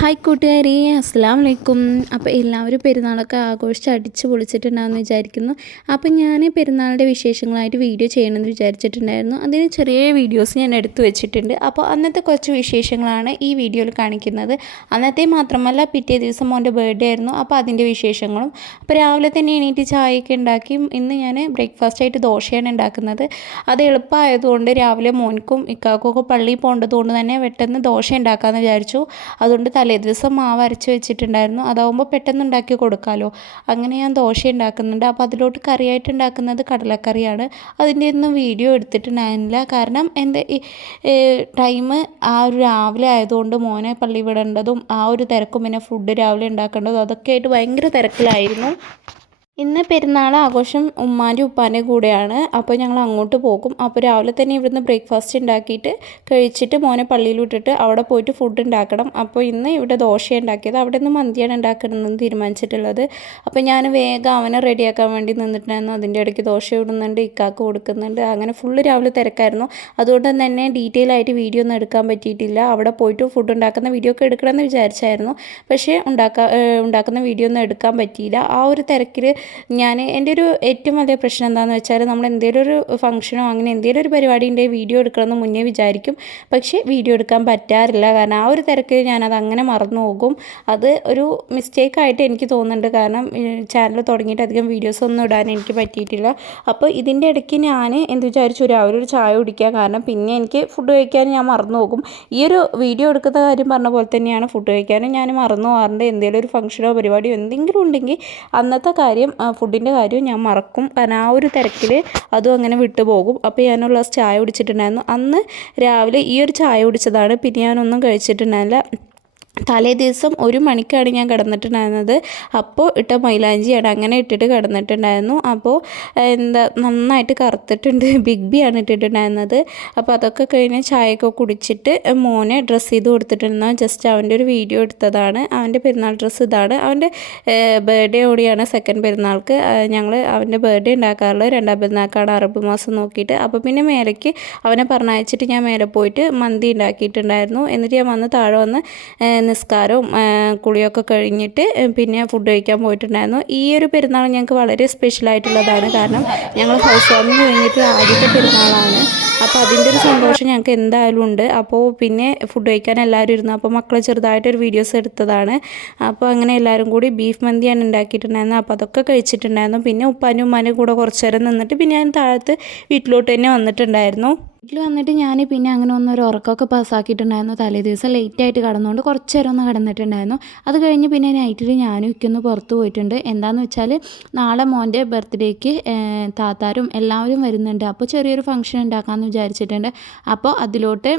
Hi കൂട്ടുകാരി, അസ്സലാമു അലൈക്കും. അപ്പോൾ എല്ലാവരും പെരുന്നാളൊക്കെ ആഘോഷിച്ച് അടിച്ച് പൊളിച്ചിട്ടുണ്ടാകുമെന്ന് വിചാരിക്കുന്നു. അപ്പോൾ ഞാൻ പെരുന്നാളിൻ്റെ വിശേഷങ്ങളായിട്ട് വീഡിയോ ചെയ്യണമെന്ന് വിചാരിച്ചിട്ടുണ്ടായിരുന്നു. അതിന് ചെറിയ വീഡിയോസ് ഞാൻ എടുത്തു വെച്ചിട്ടുണ്ട്. അപ്പോൾ അന്നത്തെ കുറച്ച് വിശേഷങ്ങളാണ് ഈ വീഡിയോയിൽ കാണിക്കുന്നത്. അന്നത്തെ മാത്രമല്ല, പിറ്റേ ദിവസം മോൻ്റെ ബർത്ത്ഡേ ആയിരുന്നു. അപ്പോൾ അതിൻ്റെ വിശേഷങ്ങളും. അപ്പോൾ രാവിലെ തന്നെ എണീറ്റ് ചായയൊക്കെ ഉണ്ടാക്കി. ഇന്ന് ഞാൻ ബ്രേക്ക്ഫാസ്റ്റായിട്ട് ദോശയാണ് ഉണ്ടാക്കുന്നത്. അത് എളുപ്പമായതുകൊണ്ട് രാവിലെ മോൻക്കും ഇക്കാക്കൊക്കെ പള്ളിയിൽ പോകേണ്ടതുകൊണ്ട് തന്നെ പെട്ടെന്ന് ദോശ ഉണ്ടാക്കാമെന്ന് വിചാരിച്ചു. അതുകൊണ്ട് തലേ ദിവസം മാവ് അരച്ച് വെച്ചിട്ടുണ്ടായിരുന്നു. അതാവുമ്പോൾ പെട്ടെന്ന് ഉണ്ടാക്കി കൊടുക്കാമല്ലോ. അങ്ങനെ ഞാൻ ദോശ ഉണ്ടാക്കുന്നുണ്ട്. അപ്പോൾ അതിലോട്ട് കറിയായിട്ട് ഉണ്ടാക്കുന്നത് കടലക്കറിയാണ്. അതിൻ്റെ ഒന്നും വീഡിയോ എടുത്തിട്ടുണ്ടായിരുന്നില്ല. കാരണം എൻ്റെ ഈ ടൈം ആ ഒരു രാവിലെ ആയതുകൊണ്ട് മോനെ പള്ളി വിടേണ്ടതും ആ ഒരു തിരക്കും പിന്നെ ഫുഡ് രാവിലെ ഉണ്ടാക്കേണ്ടതും അതൊക്കെ ആയിട്ട് ഭയങ്കര തിരക്കിലായിരുന്നു. ഇന്ന് പെരുന്നാൾ ആഘോഷം ഉമ്മാൻ്റെ ഉപ്പാൻ്റെ കൂടെയാണ്. അപ്പോൾ ഞങ്ങൾ അങ്ങോട്ട് പോകും. അപ്പോൾ രാവിലെ തന്നെ ഇവിടുന്ന് ബ്രേക്ക്ഫാസ്റ്റ് ഉണ്ടാക്കിയിട്ട് കഴിച്ചിട്ട് മോനെ പള്ളിയിൽ വിട്ടിട്ട് അവിടെ പോയിട്ട് ഫുഡ് ഉണ്ടാക്കണം. അപ്പോൾ ഇന്ന് ഇവിടെ ദോശ ഉണ്ടാക്കിയത്. അവിടെ നിന്ന് മന്തിയാണ് ഉണ്ടാക്കണമെന്ന് തീരുമാനിച്ചിട്ടുള്ളത്. അപ്പോൾ ഞാൻ വേഗം അവനെ റെഡിയാക്കാൻ വേണ്ടി നിന്നിട്ടുണ്ടായിരുന്നു. അതിൻ്റെ ഇടയ്ക്ക് ദോശ ഇടുന്നുണ്ട്, ഇക്കാക്ക് കൊടുക്കുന്നുണ്ട്. അങ്ങനെ ഫുള്ള് രാവിലെ തിരക്കായിരുന്നു. അതുകൊണ്ട് തന്നെ ഡീറ്റെയിൽ ആയിട്ട് വീഡിയോ ഒന്നും എടുക്കാൻ പറ്റിയിട്ടില്ല. അവിടെ പോയിട്ട് ഫുഡ് ഉണ്ടാക്കുന്ന വീഡിയോ ഒക്കെ എടുക്കണമെന്ന് വിചാരിച്ചായിരുന്നു. പക്ഷേ ഉണ്ടാക്കുന്ന വീഡിയോ ഒന്നും എടുക്കാൻ പറ്റിയില്ല. ആ ഒരു തിരക്കിൽ എൻ്റെ ഒരു ഏറ്റവും വലിയ പ്രശ്നം എന്താണെന്ന് വെച്ചാൽ, നമ്മൾ എന്തെങ്കിലും ഒരു ഫംഗ്ഷനോ അങ്ങനെ എന്തെങ്കിലും ഒരു പരിപാടി ഉണ്ടെങ്കിൽ വീഡിയോ എടുക്കണമെന്ന് മുന്നേ വിചാരിക്കും. പക്ഷേ വീഡിയോ എടുക്കാൻ പറ്റാറില്ല. കാരണം ആ ഒരു തിരക്ക് ഞാനത് അങ്ങനെ മറന്നു പോകും. അത് ഒരു മിസ്റ്റേക്കായിട്ട് എനിക്ക് തോന്നുന്നുണ്ട്. കാരണം ചാനൽ തുടങ്ങിയിട്ട് അധികം വീഡിയോസൊന്നും ഇടാൻ എനിക്ക് പറ്റിയിട്ടില്ല. അപ്പോൾ ഇതിൻ്റെ ഇടയ്ക്ക് ഞാൻ എന്ത് വിചാരിച്ചു, രാവിലെ ഒരു ചായ കുടിക്കുക. കാരണം പിന്നെ എനിക്ക് ഫുഡ് കഴിക്കാൻ ഞാൻ മറന്നു പോകും. ഈ ഒരു വീഡിയോ എടുക്കുന്ന കാര്യം പറഞ്ഞ പോലെ തന്നെയാണ് ഫുഡ് കഴിക്കാനും ഞാൻ മറന്നു പോകാറുണ്ട്. എന്തെങ്കിലും ഒരു ഫംഗ്ഷനോ പരിപാടിയോ എന്തെങ്കിലും ഉണ്ടെങ്കിൽ അന്നത്തെ കാര്യം ഫുഡിൻ്റെ കാര്യവും ഞാൻ മറക്കും. കാരണം ആ ഒരു തിരക്കിൽ അതും അങ്ങനെ വിട്ടുപോകും. അപ്പോൾ ഞാനൊരു ഗ്ലാസ് ചായ കുടിച്ചിട്ടുണ്ടായിരുന്നു. അന്ന് രാവിലെ ഈ ഒരു ചായ കുടിച്ചതാണ്. പിന്നെ ഞാനൊന്നും കഴിച്ചിട്ടുണ്ടായില്ല. തലേ ദിവസം 1 മണിക്കാണ് ഞാൻ കിടന്നിട്ടുണ്ടായിരുന്നത്. അപ്പോൾ ഇട്ട മൈലാഞ്ചിയാണ്, അങ്ങനെ ഇട്ടിട്ട് കിടന്നിട്ടുണ്ടായിരുന്നു. അപ്പോൾ നന്നായിട്ട് കറുത്തിട്ടുണ്ട്. ബിഗ് ബി ആണ് ഇട്ടിട്ടുണ്ടായിരുന്നത്. അപ്പോൾ അതൊക്കെ കഴിഞ്ഞ് ചായയൊക്കെ കുടിച്ചിട്ട് മോനെ ഡ്രസ്സ് ചെയ്ത് കൊടുത്തിട്ടുണ്ടായിരുന്നു. ജസ്റ്റ് അവൻ്റെ ഒരു വീഡിയോ എടുത്തതാണ്. അവൻ്റെ പെരുന്നാൾ ഡ്രസ്സ് ഇതാണ്. അവൻ്റെ ബർത്ത്ഡേ കൂടിയാണ്, സെക്കൻഡ് പെരുന്നാൾക്ക്. ഞങ്ങൾ അവൻ്റെ ബർത്ത്ഡേ ഉണ്ടാക്കാറുള്ളത് 2ാം പെരുന്നാൾക്കാണ്, അറബ് മാസം നോക്കിയിട്ട്. അപ്പോൾ പിന്നെ മേലേക്ക് അവനെ പറഞ്ഞയച്ചിട്ട് ഞാൻ മേലെ പോയിട്ട് മന്തി ഉണ്ടാക്കിയിട്ടുണ്ടായിരുന്നു. എന്നിട്ട് ഞാൻ വന്ന് താഴെ വന്ന് നിസ്കാരവും കുളിയൊക്കെ കഴിഞ്ഞിട്ട് പിന്നെ ഫുഡ് കഴിക്കാൻ പോയിട്ടുണ്ടായിരുന്നു. ഈ ഒരു പെരുന്നാൾ ഞങ്ങൾക്ക് വളരെ സ്പെഷ്യലായിട്ടുള്ളതാണ്. കാരണം ഞങ്ങൾ ഹൗസ് വാമിങ് കഴിഞ്ഞിട്ട് ആദ്യത്തെ പെരുന്നാളാണ്. അപ്പോൾ അതിൻ്റെ ഒരു സന്തോഷം ഞങ്ങൾക്ക് എന്തായാലും ഉണ്ട്. അപ്പോൾ പിന്നെ ഫുഡ് കഴിക്കാൻ എല്ലാവരും ഇരുന്നു. അപ്പോൾ മക്കൾ ചെറുതായിട്ടൊരു വീഡിയോസ് എടുത്തതാണ്. അപ്പോൾ അങ്ങനെ എല്ലാവരും കൂടി ബീഫ് മന്തിയാണ് ഉണ്ടാക്കിയിട്ടുണ്ടായിരുന്നത്. അപ്പോൾ അതൊക്കെ കഴിച്ചിട്ടുണ്ടായിരുന്നു. പിന്നെ ഉപ്പാനും ഉമ്മാനും കൂടെ കുറച്ച് നേരം നിന്നിട്ട് പിന്നെ ഞാൻ താഴത്ത് വീട്ടിലോട്ട് തന്നെ വന്നിട്ടുണ്ടായിരുന്നു. വീട്ടിൽ വന്നിട്ട് ഞാൻ പിന്നെ അങ്ങനെ ഒരു ഉറക്കമൊക്കെ പാസ്സാക്കിയിട്ടുണ്ടായിരുന്നു. തലേ ദിവസം ലേറ്റായിട്ട് കിടന്നുകൊണ്ട് കുറച്ച് നേരം ഒന്ന് കിടന്നിട്ടുണ്ടായിരുന്നു. അത് കഴിഞ്ഞ് പിന്നെ നൈറ്റിൽ ഞാനും ഇക്കൊന്ന് പുറത്ത് പോയിട്ടുണ്ട്. എന്താണെന്ന് വെച്ചാൽ നാളെ മോൻ്റെ ബർത്ത്ഡേക്ക് താത്താരും എല്ലാവരും വരുന്നുണ്ട്. അപ്പോൾ ചെറിയൊരു ഫംഗ്ഷൻ ഉണ്ടാക്കാമെന്ന് വിചാരിച്ചിട്ടുണ്ട്. അപ്പോൾ അതിലോട്ട്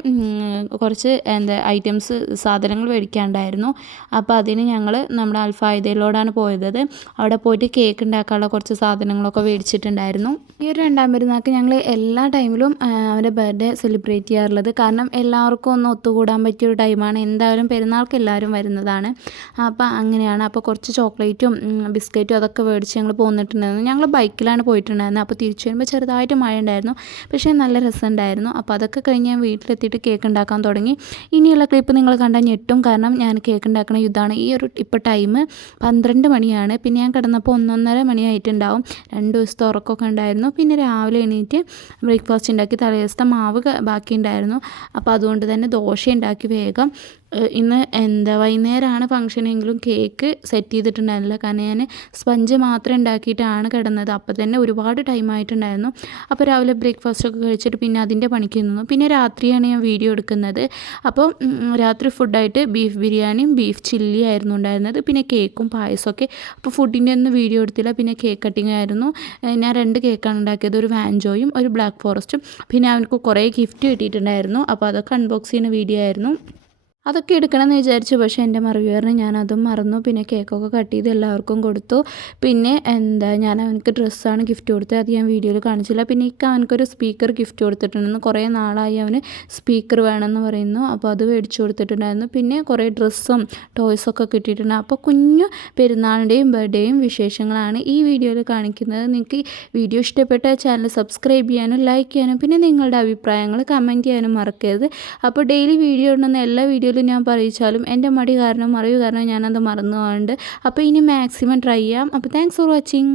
കുറച്ച് ഐറ്റംസ് സാധനങ്ങൾ മേടിക്കാനുണ്ടായിരുന്നു. അപ്പോൾ അതിന് ഞങ്ങൾ നമ്മുടെ അൽഫായിദയിലോടാണ് പോയത്. അവിടെ പോയിട്ട് കേക്ക് ഉണ്ടാക്കാനുള്ള കുറച്ച് സാധനങ്ങളൊക്കെ മേടിച്ചിട്ടുണ്ടായിരുന്നു. ഈ ഒരു 2ാം പെരുന്നാൾക്ക് ഞങ്ങൾ എല്ലാ ടൈമിലും അവൻ്റെ ബർത്ത്ഡേ സെലിബ്രേറ്റ് ചെയ്യാറുള്ളത്. കാരണം എല്ലാവർക്കും ഒന്ന് ഒത്തുകൂടാൻ പറ്റിയൊരു ടൈമാണ്. എന്തായാലും പെരുന്നാൾക്ക് എല്ലാവരും വരുന്നതാണ്. അപ്പോൾ അങ്ങനെയാണ്. അപ്പോൾ കുറച്ച് ചോക്ലേറ്റും ബിസ്ക്കറ്റും അതൊക്കെ മേടിച്ച് ഞങ്ങൾ പോന്നിട്ടുണ്ടായിരുന്നു. ഞങ്ങൾ ബൈക്കിലാണ് പോയിട്ടുണ്ടായിരുന്നത്. അപ്പോൾ തിരിച്ചു വരുമ്പോൾ ചെറുതായിട്ട് മഴ ഉണ്ടായിരുന്നു. പക്ഷേ നല്ല രസമുണ്ടായിരുന്നു. അപ്പോൾ അതൊക്കെ കഴിഞ്ഞ് ഞാൻ വീട്ടിലെത്തിയിട്ട് കേക്ക് ഉണ്ടാക്കാൻ തുടങ്ങി. ഇനിയുള്ള ക്ലിപ്പ് നിങ്ങൾ കണ്ടാൽ ഞെട്ടും. കാരണം ഞാൻ കേക്ക് ഉണ്ടാക്കുന്ന യുദ്ധമാണ്. ഇപ്പോൾ ടൈം 12 മണിയാണ്. പിന്നെ ഞാൻ കിടന്നപ്പോൾ 1-1:30 മണിയായിട്ടുണ്ടാവും. 2 ദിവസത്തെ ഉറക്കമൊക്കെ ഉണ്ടായിരുന്നു. പിന്നെ രാവിലെ എണീറ്റ് ബ്രേക്ക്ഫാസ്റ്റ് ഉണ്ടാക്കി. തലേദിവസത്തെ മാവ് ബാക്കിയുണ്ടായിരുന്നു. അപ്പോൾ അതുകൊണ്ട് തന്നെ ദോശ ഉണ്ടാക്കി വേഗം ഇന്ന് വൈകുന്നേരമാണ് ഫംഗ്ഷനെങ്കിലും കേക്ക് സെറ്റ് ചെയ്തിട്ടുണ്ടായിരുന്നില്ല. കാരണം ഞാൻ സ്പഞ്ച് മാത്രം ഉണ്ടാക്കിയിട്ടാണ് കിടന്നത്. അപ്പോൾ തന്നെ ഒരുപാട് ടൈം ആയിട്ടുണ്ടായിരുന്നു. അപ്പോൾ രാവിലെ ബ്രേക്ക്ഫാസ്റ്റൊക്കെ കഴിച്ചിട്ട് പിന്നെ അതിൻ്റെ പണിക്ക് നിന്നു. പിന്നെ രാത്രിയാണ് ഞാൻ വീഡിയോ എടുക്കുന്നത്. അപ്പോൾ രാത്രി ഫുഡായിട്ട് ബീഫ് ബിരിയാണിയും ബീഫ് ചില്ലി ആയിരുന്നു ഉണ്ടായിരുന്നത്. പിന്നെ കേക്കും പായസമൊക്കെ. അപ്പോൾ ഫുഡിൻ്റെ ഒന്നും വീഡിയോ എടുത്തില്ല. പിന്നെ കേക്ക് കട്ടിങ് ആയിരുന്നു. ഞാൻ 2 കേക്കാണ് ഉണ്ടാക്കിയത്. ഒരു വാൻജോയും ഒരു ബ്ലാക്ക് ഫോറസ്റ്റും. പിന്നെ അവനക്ക് കുറേ ഗിഫ്റ്റ് കിട്ടിയിട്ടുണ്ടായിരുന്നു. അപ്പോൾ അതൊക്കെ അൺബോക്സ് ചെയ്യുന്ന വീഡിയോ ആയിരുന്നു. അതൊക്കെ എടുക്കണമെന്ന് വിചാരിച്ചു. പക്ഷേ എൻ്റെ മറവിയറിന് ഞാനതും മറന്നു. പിന്നെ കേക്കൊക്കെ കട്ട് ചെയ്ത് എല്ലാവർക്കും കൊടുത്തു. പിന്നെ ഞാൻ അവനക്ക് ഡ്രസ്സാണ് ഗിഫ്റ്റ് കൊടുത്തത്. അത് ഞാൻ വീഡിയോയിൽ കാണിച്ചില്ല. പിന്നെ അവനക്കൊരു സ്പീക്കർ ഗിഫ്റ്റ് കൊടുത്തിട്ടുണ്ടായിരുന്നു. കുറേ നാളായി അവന് സ്പീക്കർ വേണമെന്ന് പറയുന്നു. അപ്പോൾ അത് മേടിച്ചു കൊടുത്തിട്ടുണ്ടായിരുന്നു. പിന്നെ കുറേ ഡ്രസ്സും ടോയ്സൊക്കെ കിട്ടിയിട്ടുണ്ട്. അപ്പോൾ കുഞ്ഞു പെരുന്നാളിൻ്റെയും ബർത്ത്ഡേയും വിശേഷങ്ങളാണ് ഈ വീഡിയോയിൽ കാണിക്കുന്നത്. നിങ്ങൾക്ക് വീഡിയോ ഇഷ്ടപ്പെട്ട ചാനൽ സബ്സ്ക്രൈബ് ചെയ്യാനും ലൈക്ക് ചെയ്യാനും പിന്നെ നിങ്ങളുടെ അഭിപ്രായങ്ങൾ കമൻറ്റ് ചെയ്യാനും മറക്കരുത്. അപ്പോൾ ഡെയിലി വീഡിയോ ഉണ്ടെന്ന് എല്ലാ വീഡിയോയിലും കൂടുതലും ഞാൻ പറയിച്ചാലും എൻ്റെ മടി കാരണം മറവി കാരണം ഞാനത് മറന്നു പോകാറുണ്ട്. അപ്പോൾ ഇനി മാക്സിമം ട്രൈ ചെയ്യാം. അപ്പോൾ താങ്ക്സ് ഫോർ വാച്ചിങ്.